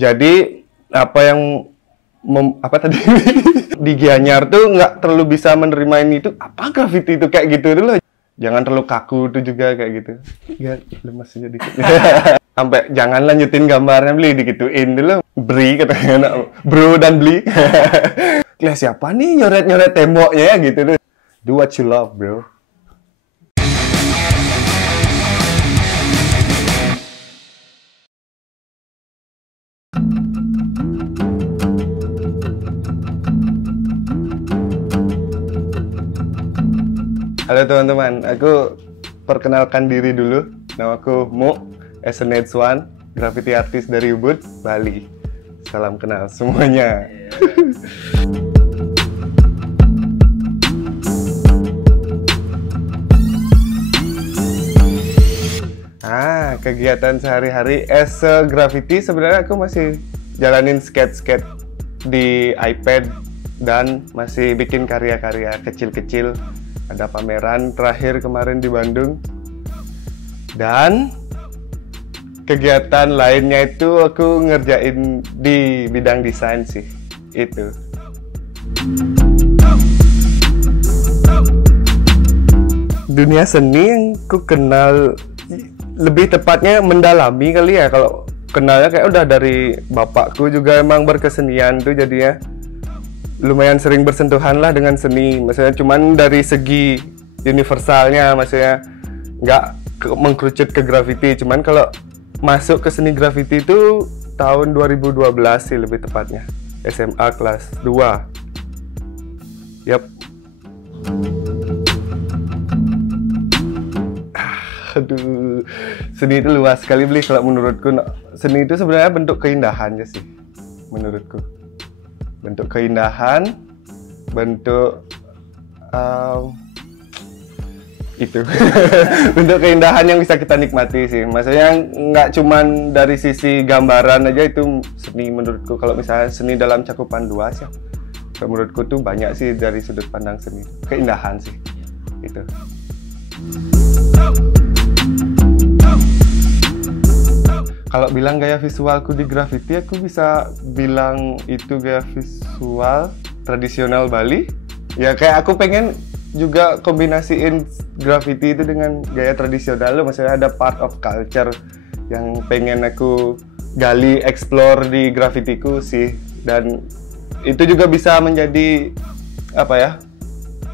Jadi apa yang apa tadi di Gianyar tuh nggak terlalu bisa menerima ini itu apa graffiti itu kayak gitu dulu. Jangan terlalu kaku tuh juga kayak gitu. Ya lemas aja dikit. Sampai jangan lanjutin gambarnya beli digituin dulu. Bri katanya bro dan beli. Lihat siapa nih nyoret-nyoret temboknya ya gitu dulu. Do what you love, bro. Halo teman-teman, aku perkenalkan diri dulu. Nama aku Mo, as a One, graffiti artist dari Ubud, Bali. Salam kenal semuanya. Kegiatan sehari-hari as a graffiti sebenarnya aku masih jalanin skate-skate di iPad dan masih bikin karya-karya kecil-kecil. Ada pameran terakhir kemarin di Bandung. Dan kegiatan lainnya itu aku ngerjain di bidang desain sih. Itu. Dunia seni yang ku kenal lebih tepatnya mendalami kali ya. Kalau kenalnya kayak udah dari bapakku juga emang berkesenian tuh jadinya lumayan sering bersentuhan lah dengan seni, maksudnya cuman dari segi universalnya, maksudnya nggak mengkerucut ke graffiti, cuman kalau masuk ke seni graffiti itu tahun 2012 sih lebih tepatnya, SMA kelas 2. Yap. Aduh, seni itu luas sekali beli kalau menurutku. Seni itu sebenarnya bentuk keindahannya sih, menurutku. Bentuk keindahan, bentuk itu bentuk keindahan yang bisa kita nikmati sih. Maksudnya nggak cuman dari sisi gambaran aja itu seni menurutku. Kalau misalnya seni dalam cakupan luas ya, menurutku tuh banyak sih dari sudut pandang seni. Keindahan sih, itu. Kalau bilang gaya visualku di graffiti, aku bisa bilang itu gaya visual tradisional Bali. Ya kayak aku pengen juga kombinasiin graffiti itu dengan gaya tradisional loh. Maksudnya ada part of culture yang pengen aku gali, explore di graffitiku sih. Dan itu juga bisa menjadi apa ya,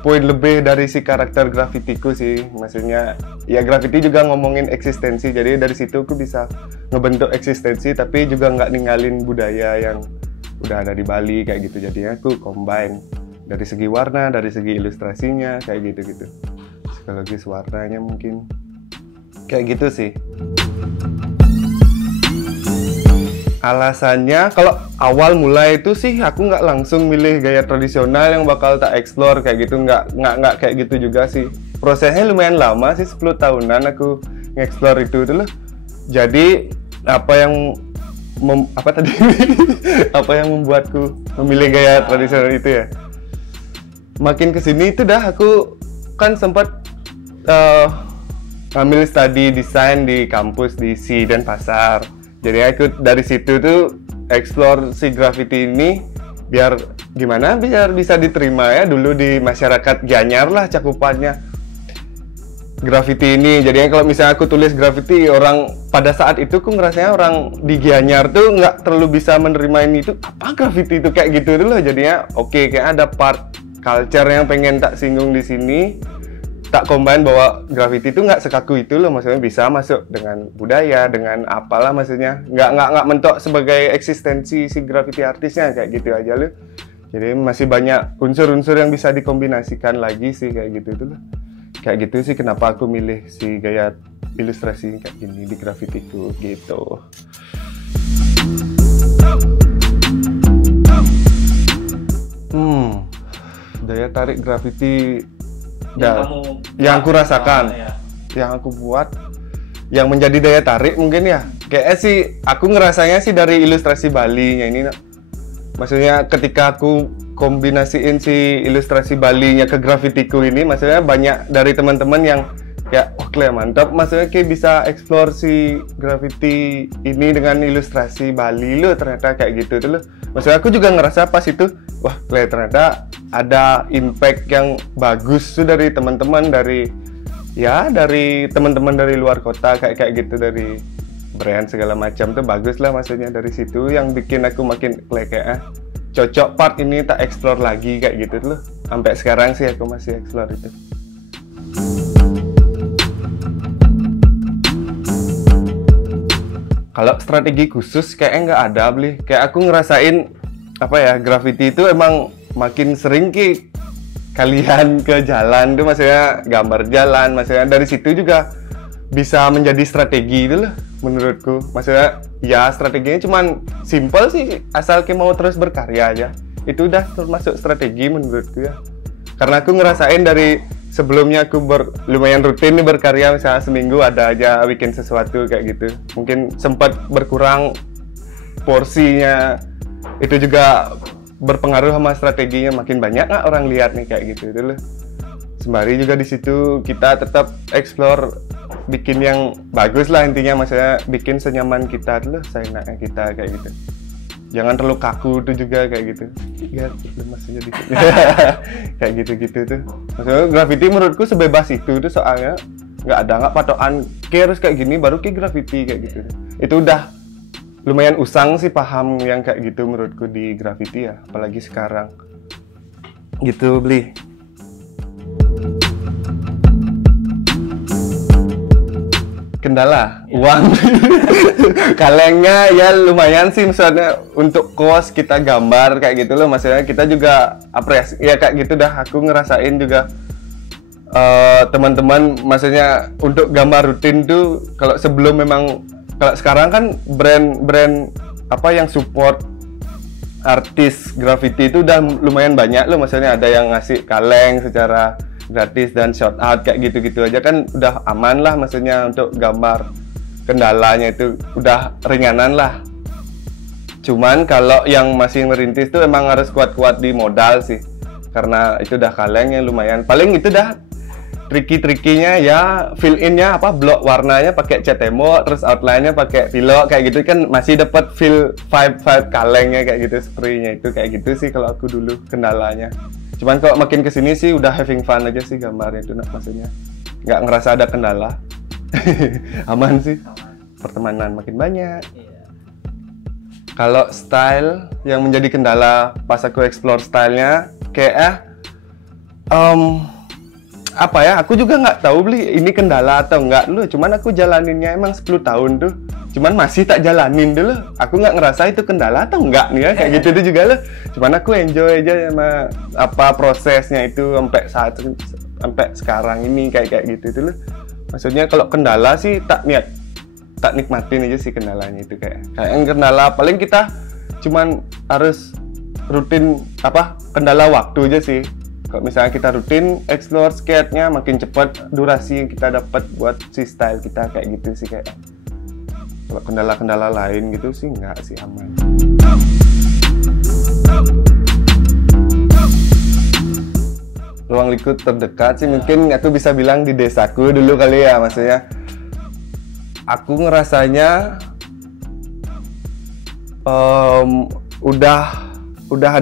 poin lebih dari si karakter graffitiku sih. Maksudnya ya graffiti juga ngomongin eksistensi, jadi dari situ aku bisa ngebentuk eksistensi tapi juga nggak ninggalin budaya yang udah ada di Bali kayak gitu. Jadinya aku combine dari segi warna, dari segi ilustrasinya kayak gitu-gitu, psikologis warnanya mungkin kayak gitu sih. Alasannya kalau awal mulai itu sih aku nggak langsung milih gaya tradisional yang bakal tak explore kayak gitu, nggak kayak gitu juga sih. Prosesnya lumayan lama sih, 10 tahunan aku nge-explore itu dulu. Jadi apa yang apa yang membuatku memilih gaya tradisional itu ya. Makin kesini itu dah aku kan sempat ambil studi desain di kampus di SI Denpasar. Jadi aku dari situ tuh explore si graffiti ini biar gimana biar bisa diterima ya dulu di masyarakat Gianyar lah cakupannya graffiti ini. Jadi kalau misalnya aku tulis graffiti, orang pada saat itu aku ngerasanya orang di Gianyar tuh nggak terlalu bisa menerima ini itu apa graffiti itu kayak gitu dulu. Jadinya oke, kayak ada part culture yang pengen tak singgung di sini. Tak combine bahwa graffiti itu nggak sekaku itu loh, maksudnya bisa masuk dengan budaya, dengan apalah, maksudnya nggak mentok sebagai eksistensi si graffiti artisnya kayak gitu aja loh. Jadi masih banyak unsur-unsur yang bisa dikombinasikan lagi sih kayak gitu itu loh. Kayak gitu sih kenapa aku milih si gaya ilustrasi kayak gini di graffitiku gitu. Daya tarik graffiti yang aku rasakan, yang aku buat, yang menjadi daya tarik mungkin ya. Kayaknya sih aku ngerasanya sih dari ilustrasi Bali-nya ini. Maksudnya ketika aku kombinasiin si ilustrasi Bali-nya ke graffitiku ini, maksudnya banyak dari teman-teman yang kayak wah Clay mantap, maksudnya kayak bisa explore si graffiti ini dengan ilustrasi Bali loh, ternyata kayak gitu tuh loh. Maksudnya aku juga ngerasa pas itu wah Clay ternyata ada impact yang bagus tuh dari teman-teman, dari teman-teman dari luar kota kayak gitu, dari brand segala macam tuh bagus lah, maksudnya dari situ yang bikin aku makin kayak cocok part ini tak explore lagi kayak gitu loh. Sampai sekarang sih aku masih explore itu. Kalau strategi khusus kayaknya nggak ada beli. Kayak aku ngerasain apa ya, graffiti itu emang makin sering kalian ke jalan tuh, maksudnya gambar jalan, maksudnya dari situ juga bisa menjadi strategi itu loh menurutku. Maksudnya ya strateginya cuman simple sih, asal kita mau terus berkarya aja, itu udah termasuk strategi menurutku ya. Karena aku ngerasain dari sebelumnya aku lumayan rutin nih berkarya, misalnya seminggu ada aja bikin sesuatu kayak gitu. Mungkin sempat berkurang porsinya, itu juga berpengaruh sama strateginya, makin banyak nggak orang lihat nih kayak gitu itu loh. Sembari juga di situ kita tetap explore, bikin yang bagus lah intinya, maksudnya bikin senyaman kita dulu, seenaknya kita kayak gitu. Jangan terlalu kaku tuh juga kayak gitu. Ya, maksudnya dikit. Kayak gitu-gitu tuh. Maksudnya graffiti menurutku sebebas itu tuh, soalnya nggak patokan harus kayak gini baru graffiti kayak gitu. Itu udah lumayan usang sih paham yang kayak gitu menurutku di graffiti ya, apalagi sekarang. Gitu beli. Kendala uang. Kalengnya ya lumayan sih, misalnya untuk kos kita gambar kayak gitu loh, maksudnya kita juga apresiasi ya kayak gitu dah. Aku ngerasain juga teman-teman, maksudnya untuk gambar rutin tuh, kalau sebelum memang, kalau sekarang kan brand apa yang support artis graffiti itu udah lumayan banyak loh, maksudnya ada yang ngasih kaleng secara gratis dan shout out kayak gitu-gitu aja kan udah aman lah, maksudnya untuk gambar. Kendalanya itu udah ringanan lah. Cuman kalau yang masih merintis tuh emang harus kuat-kuat di modal sih, karena itu udah kaleng yang lumayan. Paling itu dah tricky-trickinya ya, fill in-nya apa, blok warnanya pakai cat emo, terus outline-nya pakai pilok kayak gitu kan masih dapat feel vibe kalengnya kayak gitu, spray-nya itu kayak gitu sih kalau aku dulu kendalanya. Cuman kalau makin kesini sih udah having fun aja sih gambarnya itu, maksudnya nggak ngerasa ada kendala. Aman sih, pertemanan makin banyak. Kalau style yang menjadi kendala pas aku explore stylenya kayak apa ya, aku juga nggak tahu beli ini kendala atau enggak dulu. Cuman aku jalaninnya emang 10 tahun tuh, cuman masih tak jalanin dulu. Aku nggak ngerasa itu kendala atau enggak nih ya, kayak gitu tuh juga loh. Cuman aku enjoy aja sama apa prosesnya itu sampai sekarang ini kayak gitu tuh loh. Maksudnya kalau kendala sih tak nikmatin aja sih kendalanya itu, kayak yang kendala paling kita cuman harus rutin apa, kendala waktu aja sih. Kalau misalnya kita rutin explore skate-nya, makin cepat durasi yang kita dapat buat si style kita kayak gitu sih kayak. Kalau kendala-kendala lain gitu sih enggak sih, aman. Ruang lingkup terdekat sih mungkin aku bisa bilang di desaku dulu kali ya, maksudnya aku ngerasanya udah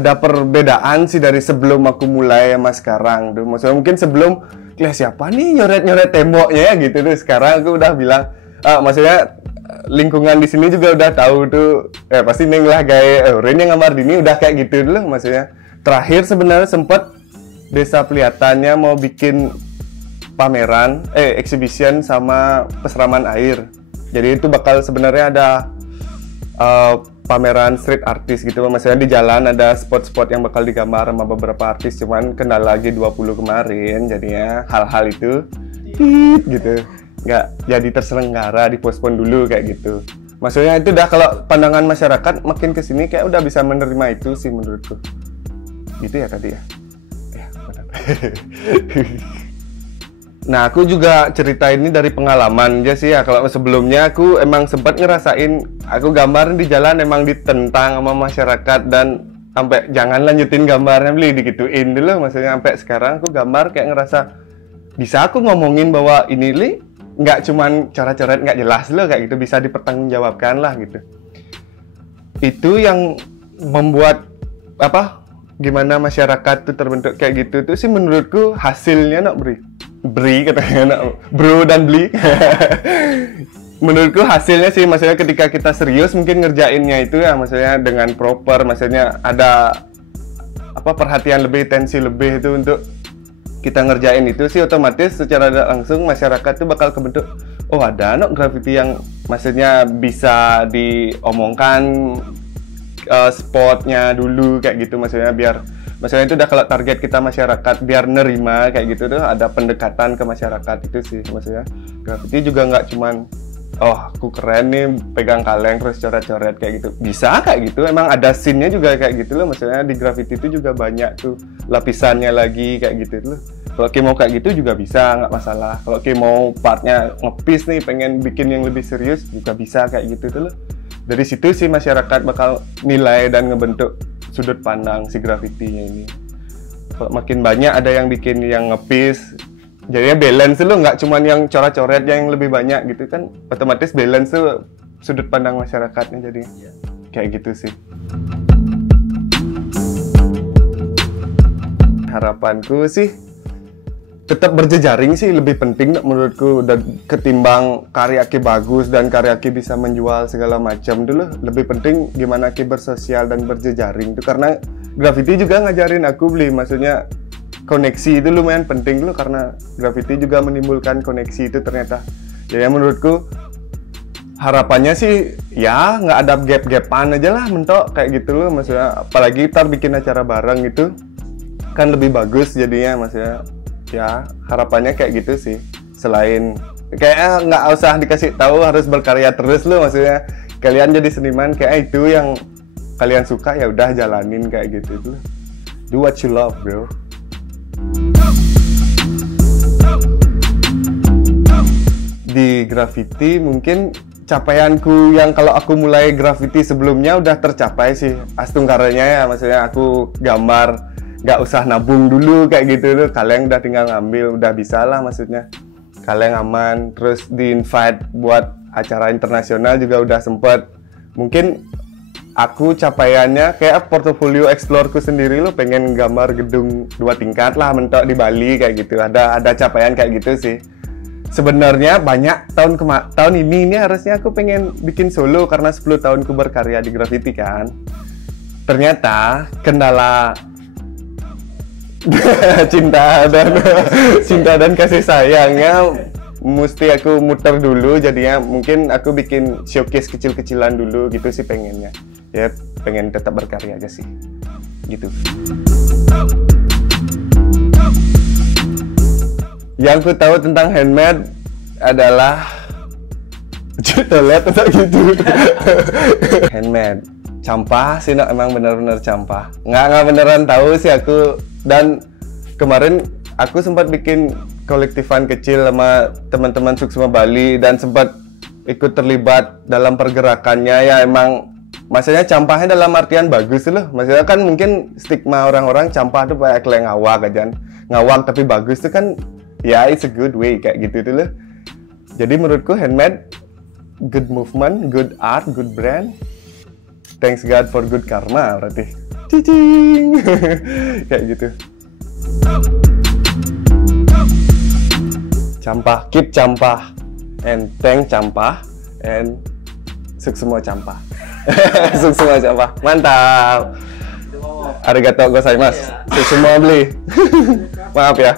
ada perbedaan sih dari sebelum aku mulai sama sekarang tuh. Maksudnya mungkin sebelum siapa nih nyoret temboknya ya gitu tuh, sekarang aku udah bilang maksudnya lingkungan di sini juga udah tahu tuh pasti neng lah gaya Rin yang ngamar dini udah kayak gitu dulu. Maksudnya terakhir sebenarnya sempet Desa Pelihatannya mau bikin pameran exhibition sama peseraman air. Jadi itu bakal sebenarnya ada pameran street artist gitu, maksudnya di jalan ada spot-spot yang bakal digambar sama beberapa artis. Cuman kendala G20 kemarin, jadinya hal-hal itu gitu nggak jadi terselenggara, dipospon dulu kayak gitu. Maksudnya itu udah, kalau pandangan masyarakat makin kesini kayak udah bisa menerima itu sih menurutku. Gitu ya tadi ya. Benar. Nah, aku juga cerita ini dari pengalaman aja sih ya. Kalau sebelumnya aku emang sempat ngerasain, aku gambar di jalan emang ditentang sama masyarakat dan sampai jangan lanjutin gambarnya beli, digituin dulu. Maksudnya sampai sekarang aku gambar kayak ngerasa bisa aku ngomongin bahwa ini li nggak cuman coret-coret nggak jelas loh kayak gitu, bisa dipertanggungjawabkan lah gitu. Itu yang membuat gimana masyarakat tuh terbentuk kayak gitu tuh sih menurutku hasilnya nak beri katanya nak bro dan beli. Menurutku hasilnya sih, maksudnya ketika kita serius mungkin ngerjainnya itu ya, maksudnya dengan proper, maksudnya ada perhatian lebih, tensi lebih itu untuk kita ngerjain itu sih, otomatis secara langsung masyarakat tuh bakal kebentuk, oh ada graffiti yang maksudnya bisa diomongkan spotnya dulu kayak gitu, maksudnya itu udah kalau target kita masyarakat biar nerima kayak gitu tuh, ada pendekatan ke masyarakat itu sih. Maksudnya graffiti juga nggak cuman oh aku keren nih pegang kaleng terus coret-coret kayak gitu, bisa kayak gitu, emang ada scene-nya juga kayak gitu loh. Maksudnya di graffiti itu juga banyak tuh lapisannya lagi kayak gitu loh. Kalau Ki mau kayak gitu juga bisa, nggak masalah. Kalau Ki mau partnya ngepis nih, pengen bikin yang lebih serius juga bisa kayak gitu tuh loh. Dari situ sih masyarakat bakal nilai dan ngebentuk sudut pandang si grafitinya ini. Kalau makin banyak ada yang bikin yang ngepis, jadinya balance lo, nggak cuman yang coret-coret yang lebih banyak gitu kan, otomatis balance tuh sudut pandang masyarakatnya, jadi kayak gitu sih. Harapanku sih tetap berjejaring sih lebih penting menurutku, dan ketimbang karya Ki bagus dan karya Ki bisa menjual segala macam dulu, lebih penting gimana Ki bersosial dan berjejaring itu, karena graffiti juga ngajarin aku maksudnya koneksi itu lumayan penting dulu, karena graffiti juga menimbulkan koneksi itu ternyata. Jadi menurutku harapannya sih ya nggak ada gap-gapan aja lah mentok kayak gitu loh, maksudnya apalagi ntar bikin acara bareng gitu kan lebih bagus jadinya, maksudnya ya harapannya kayak gitu sih. Selain kayaknya nggak usah dikasih tahu harus berkarya terus loh, maksudnya kalian jadi seniman kayak itu yang kalian suka ya udah jalanin kayak gitu tuh. Do what you love, bro. Di graffiti mungkin capaianku yang kalau aku mulai graffiti sebelumnya udah tercapai sih astungkaranya ya, maksudnya aku gambar nggak usah nabung dulu kayak gitu tuh, kalian udah tinggal ngambil, udah bisa lah, maksudnya kalian aman. Terus di invite buat acara internasional juga udah sempet. Mungkin aku capaiannya kayak portofolio explore-ku sendiri lo, pengen gambar gedung 2 tingkat lah mentok di Bali kayak gitu, ada capaian kayak gitu sih. Sebenarnya banyak tahun ini harusnya aku pengen bikin solo karena 10 tahunku berkarya di graffiti kan. Ternyata kendala cinta dan kasih sayangnya mesti aku muter dulu, jadinya mungkin aku bikin showcase kecil-kecilan dulu gitu sih pengennya. Ya pengen tetap berkarya aja sih gitu. Yang ku tahu tentang handmade adalah toilet atau gitu. Handmade campah sih, emang bener-bener campah. Nggak beneran tahu sih aku. Dan kemarin aku sempat bikin kolektifan kecil sama teman-teman Suksma Bali dan sempat ikut terlibat dalam pergerakannya. Ya emang maksudnya campahnya dalam artian bagus loh. Maksudnya kan mungkin stigma orang-orang campah tuh kayak ngawak aja. Ngawak tapi bagus tuh kan ya, it's a good way kayak gitu tuh loh. Jadi menurutku handmade good movement, good art, good brand. Thanks God for good karma berarti. Cicing. Kayak gitu. Campah, keep campah, and thank campah, and suk semua campah. Suk semua campah. Mantap. Arigatou gozaimasu. Suk semua beli. Maaf ya.